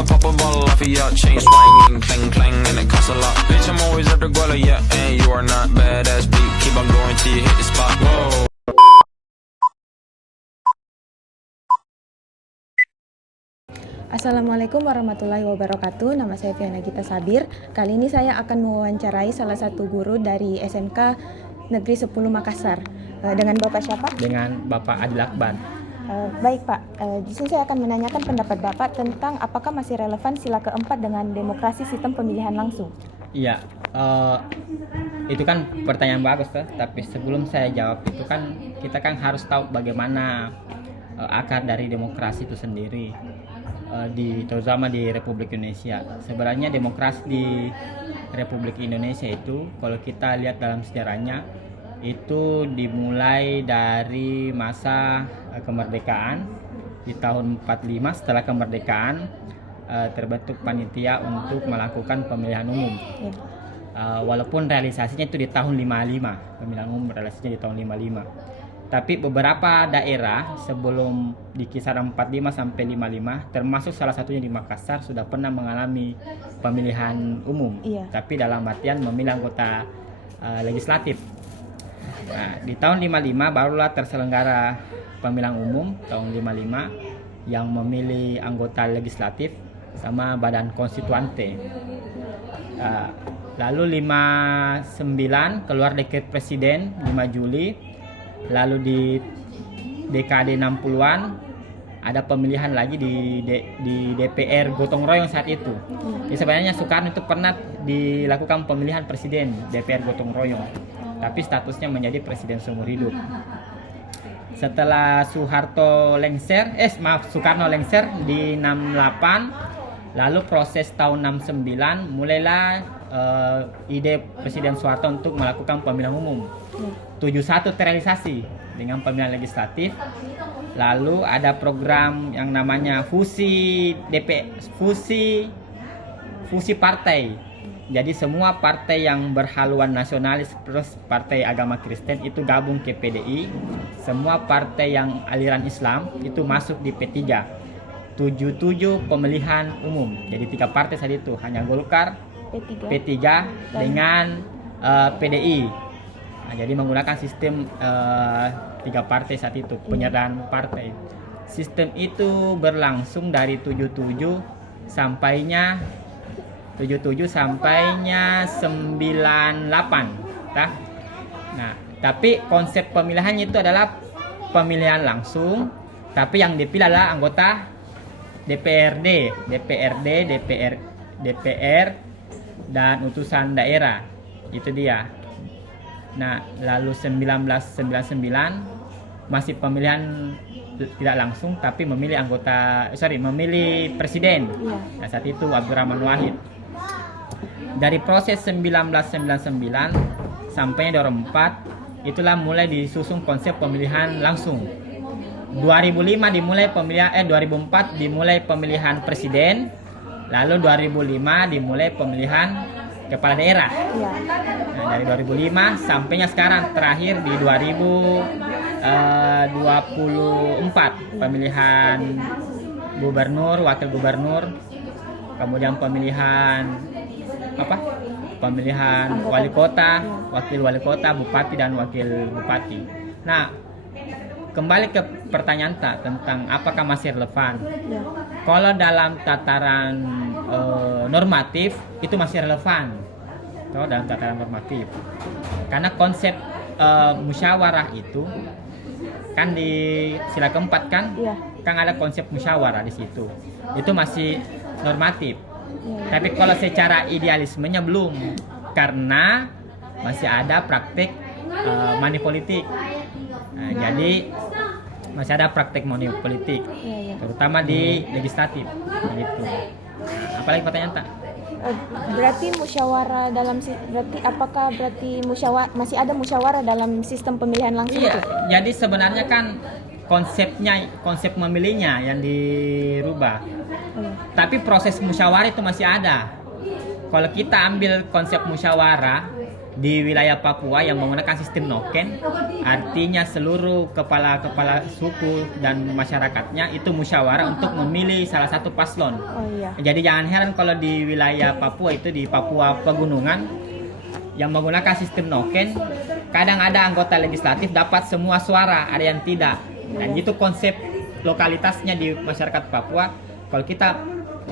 I'll pop a bottle off of ya. Chain swinging, clang clang, and it costs a lot. Bitch, I'm always at the guala, yeah. And you are not badass beat. Keep on going till you hit the spot. Whoa. Assalamualaikum warahmatullahi wabarakatuh. Nama saya Fiana Gita Sabir. Kali ini saya akan mewawancarai salah satu guru dari SMK Negeri 10 Makassar. Dengan Bapak siapa? Dengan Bapak Adil Akbar. Baik Pak, di sini saya akan menanyakan pendapat Bapak tentang apakah masih relevan sila keempat dengan demokrasi sistem pemilihan langsung. Iya, itu kan pertanyaan bagus tuh. Tapi sebelum saya jawab itu kan kita kan harus tahu bagaimana akar dari demokrasi itu sendiri. Terutama di Republik Indonesia. Sebenarnya demokrasi di Republik Indonesia itu kalau kita lihat dalam sejarahnya itu dimulai dari masa kemerdekaan di tahun 45. Setelah kemerdekaan terbentuk panitia untuk melakukan pemilihan umum. Walaupun realisasinya itu di tahun 55, pemilihan umum realisasinya di tahun 55. Tapi beberapa daerah sebelum di kisaran 45 sampai 55, termasuk salah satunya di Makassar, sudah pernah mengalami pemilihan umum. Tapi dalam artian memilih anggota legislatif. Nah, di tahun 55 barulah terselenggara pemilihan umum tahun 55 yang memilih anggota legislatif sama badan konstituante. Lalu 59 keluar dekret presiden 5 Juli. Lalu di dekade 60-an ada pemilihan lagi di DPR gotong royong saat itu. Sebenarnya Soekarno itu pernah dilakukan pemilihan presiden DPR gotong royong, tapi statusnya menjadi presiden seumur hidup. Setelah Soekarno lengser di 68, lalu proses tahun 69 mulailah ide Presiden Soeharto untuk melakukan pemilihan umum. 71 terrealisasi dengan pemilihan legislatif. Lalu ada program yang namanya fusi partai. Jadi semua partai yang berhaluan nasionalis plus partai agama Kristen itu gabung ke PDI. Semua partai yang aliran Islam itu masuk di P3. 77 pemilihan umum. Jadi 3 partai saat itu, hanya Golkar, P3 dengan PDI. Nah, jadi menggunakan sistem 3 partai saat itu, penyertaan partai. Sistem itu berlangsung dari 77 sampainya 98. Nah, tapi konsep pemilihannya itu adalah pemilihan langsung, tapi yang dipilih adalah anggota DPRD, DPR dan utusan daerah. Itu dia. Nah, lalu 1999 masih pemilihan tidak langsung, tapi memilih memilih presiden. Nah, saat itu Abdurrahman Wahid. Dari proses 1999 sampai 2004 itulah mulai disusun konsep pemilihan langsung. 2004 dimulai pemilihan presiden, lalu 2005 dimulai pemilihan kepala daerah. Nah, dari 2005 sampainya sekarang terakhir di 2024 pemilihan gubernur, wakil gubernur, kemudian pemilihan wali kota, wakil wali kota, bupati dan wakil bupati. Nah, kembali ke pertanyaan tentang apakah masih relevan. Kalau dalam tataran normatif itu masih relevan. Dalam tataran normatif. Karena konsep musyawarah itu kan di sila keempat kan ada konsep musyawarah di situ. Itu masih normatif. Tapi kalau secara idealismenya belum, karena masih ada praktik money politik. Nah, jadi masih ada praktik money politik, terutama di legislatif. Begitu. Nah, apalagi pertanyaan tak? Berarti masih ada musyawarah dalam sistem pemilihan langsung itu? Jadi sebenarnya kan konsep memilihnya yang dirubah. Tapi proses musyawarah itu masih ada. Kalau kita ambil konsep musyawarah di wilayah Papua yang menggunakan sistem noken, artinya seluruh kepala suku dan masyarakatnya itu musyawarah untuk memilih salah satu paslon. Oh iya. Jadi jangan heran kalau di wilayah Papua itu, di Papua Pegunungan yang menggunakan sistem noken, kadang ada anggota legislatif dapat semua suara, ada yang tidak. Dan itu konsep lokalitasnya di masyarakat Papua. Kalau kita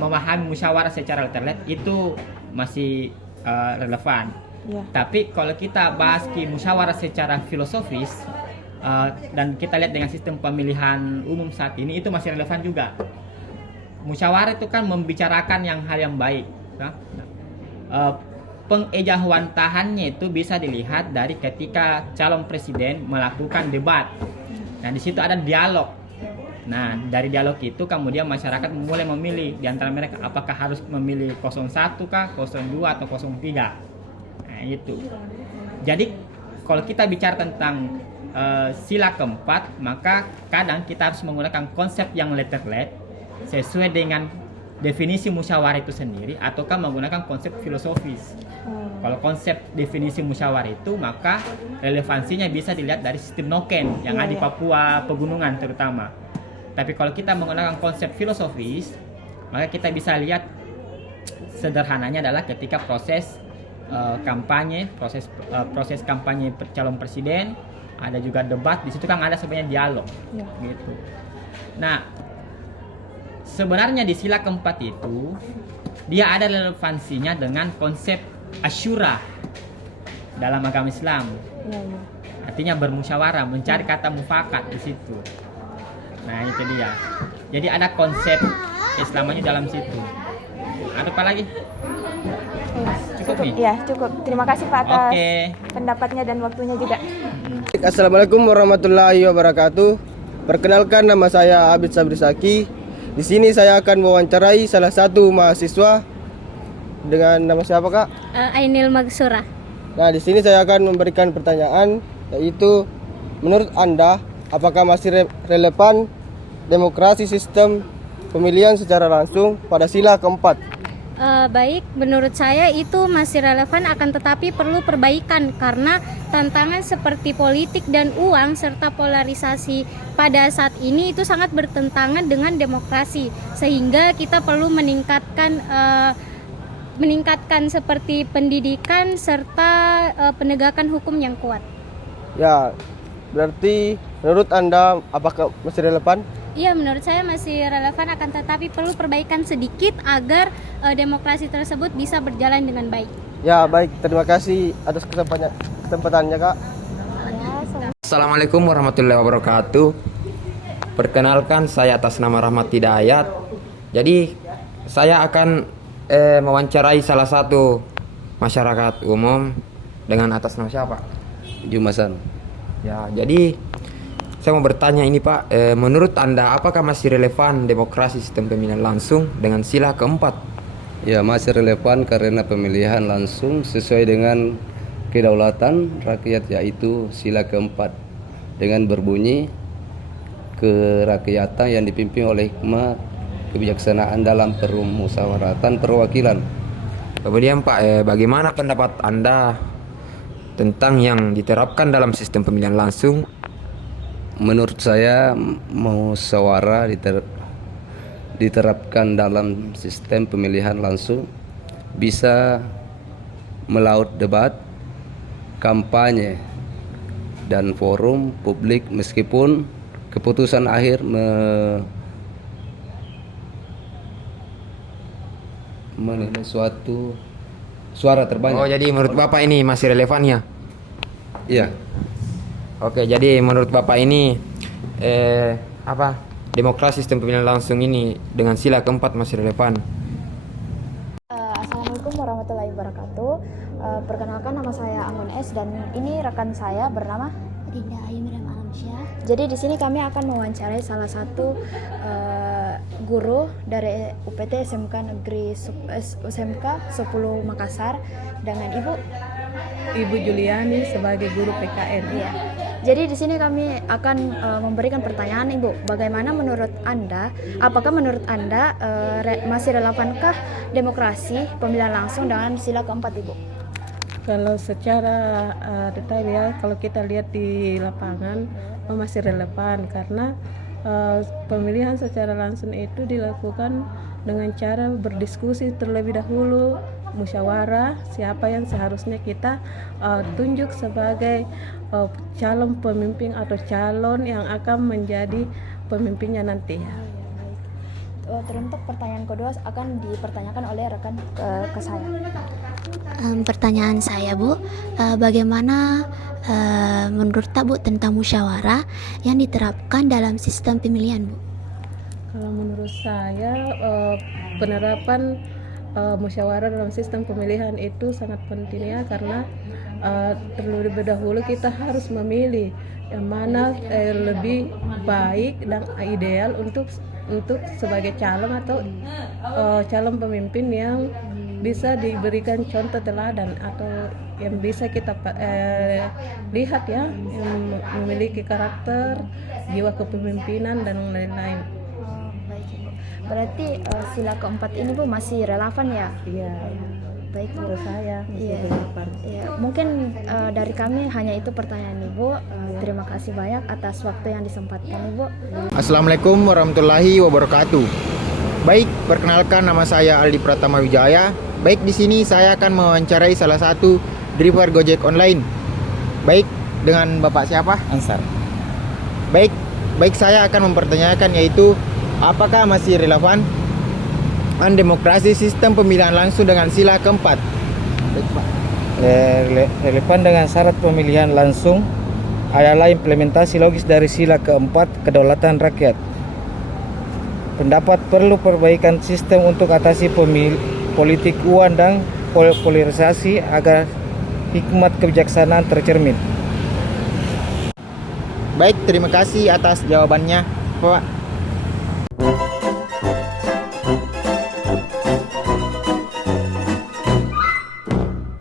memahami musyawarah secara letterlet itu masih relevan. Ya. Tapi kalau kita bahas musyawarah secara filosofis dan kita lihat dengan sistem pemilihan umum saat ini, itu masih relevan juga. Musyawarah itu kan membicarakan hal yang baik. Nah, pengejawantahannya itu bisa dilihat dari ketika calon presiden melakukan debat. Nah, di situ ada dialog. Nah, dari dialog itu kemudian masyarakat mulai memilih di antara mereka apakah harus memilih 01 kah, 02 atau 03. Nah, itu. Jadi kalau kita bicara tentang sila keempat, maka kadang kita harus menggunakan konsep yang letterlet sesuai dengan definisi musyawarah itu sendiri, ataukah menggunakan konsep filosofis. Kalau konsep definisi musyawarah itu, maka relevansinya bisa dilihat dari sistem noken yang ada di Papua Pegunungan terutama. Tapi kalau kita menggunakan konsep filosofis, maka kita bisa lihat sederhananya adalah ketika proses kampanye, proses kampanye calon presiden, ada juga debat, di situ kan ada sebenarnya dialog, gitu. Nah, sebenarnya di sila keempat itu dia ada relevansinya dengan konsep asyura dalam agama Islam. Artinya bermusyawarah, mencari kata mufakat di situ. Nah, itu dia. Jadi ada konsep Islamannya dalam situ. Ada apa lagi? Cukup nih? Ya, cukup. Terima kasih Pak atas pendapatnya dan waktunya juga. Assalamualaikum warahmatullahi wabarakatuh. Perkenalkan, nama saya Abid Sabri Saki. Di sini saya akan mewawancarai salah satu mahasiswa dengan nama siapa, Kak? Ainil Magsura. Nah, di sini saya akan memberikan pertanyaan, yaitu menurut Anda apakah masih relevan demokrasi sistem pemilihan secara langsung pada sila keempat? Baik, menurut saya itu masih relevan, akan tetapi perlu perbaikan karena tantangan seperti politik dan uang serta polarisasi pada saat ini itu sangat bertentangan dengan demokrasi, sehingga kita perlu meningkatkan seperti pendidikan serta penegakan hukum yang kuat. Ya, berarti menurut Anda apakah masih relevan? Iya, menurut saya masih relevan, akan tetapi perlu perbaikan sedikit agar demokrasi tersebut bisa berjalan dengan baik. Ya, baik. Terima kasih atas kesempatannya, Kak. Assalamualaikum warahmatullahi wabarakatuh. Perkenalkan, saya atas nama Rahmat Hidayat. Jadi, saya akan mewawancarai salah satu masyarakat umum dengan atas nama siapa? Jumasan. Ya, jadi saya mau bertanya ini Pak, menurut Anda apakah masih relevan demokrasi sistem pemilihan langsung dengan sila keempat? Ya, masih relevan karena pemilihan langsung sesuai dengan kedaulatan rakyat, yaitu sila keempat, dengan berbunyi kerakyatan yang dipimpin oleh hikmah kebijaksanaan dalam permusyawaratan perwakilan. Kemudian Pak, bagaimana pendapat Anda tentang yang diterapkan dalam sistem pemilihan langsung? Menurut saya, musyawarah diterapkan dalam sistem pemilihan langsung bisa melaut debat, kampanye, dan forum publik, meskipun keputusan akhir menilai suatu suara terbanyak. Oh, jadi menurut Bapak ini masih relevan ya? Iya. Oke, jadi menurut Bapak ini demokrasi sistem pemilihan langsung ini dengan sila keempat masih relevan? Assalamualaikum warahmatullahi wabarakatuh. Perkenalkan, nama saya Anggun S dan ini rekan saya bernama Rinda Ayu Miriam Alamsyah. Jadi di sini kami akan mewawancarai salah satu guru dari UPT SMK Negeri SMK 10 Makassar dengan Ibu Juliani sebagai guru PKN. Iya. Jadi di sini kami akan memberikan pertanyaan, Ibu. Bagaimana menurut Anda? Apakah menurut Anda masih relevankah demokrasi pemilihan langsung dengan sila keempat, Ibu? Kalau secara detail ya, kalau kita lihat di lapangan masih relevan karena pemilihan secara langsung itu dilakukan dengan cara berdiskusi terlebih dahulu, musyawarah siapa yang seharusnya kita tunjuk sebagai calon pemimpin atau calon yang akan menjadi pemimpinnya nanti ya. Teruntuk pertanyaan kedua akan dipertanyakan oleh rekan ke saya. Pertanyaan saya, Bu, bagaimana menurut Bu tentang musyawarah yang diterapkan dalam sistem pemilihan, Bu? Kalau menurut saya penerapan musyawarah dalam sistem pemilihan itu sangat penting ya, karena terlebih dahulu kita harus memilih yang mana lebih baik dan ideal untuk sebagai calon atau calon pemimpin yang bisa diberikan contoh teladan atau yang bisa kita lihat ya, yang memiliki karakter, jiwa kepemimpinan dan lain-lain. Baik Ibu. Berarti sila keempat ini Bu masih relevan ya? Iya. Baik Bu. Menurut saya masih Iya. relevan. Ya, mungkin dari kami hanya itu pertanyaan Ibu. Terima kasih banyak atas waktu yang disempatkan Ibu. Assalamualaikum warahmatullahi wabarakatuh. Baik, perkenalkan nama saya Aldi Pratama Wijaya. Baik, di sini saya akan mewawancarai salah satu driver Gojek online. Baik, dengan Bapak siapa? Ansar. Baik, saya akan mempertanyakan yaitu apakah masih relevan demokrasi sistem pemilihan langsung dengan sila keempat? Baik, Pak. Relevan dengan syarat pemilihan langsung adalah implementasi logis dari sila keempat kedaulatan rakyat. Pendapat perlu perbaikan sistem untuk atasi politik uang dan polarisasi agar hikmat kebijaksanaan tercermin. Baik, terima kasih atas jawabannya, Pak.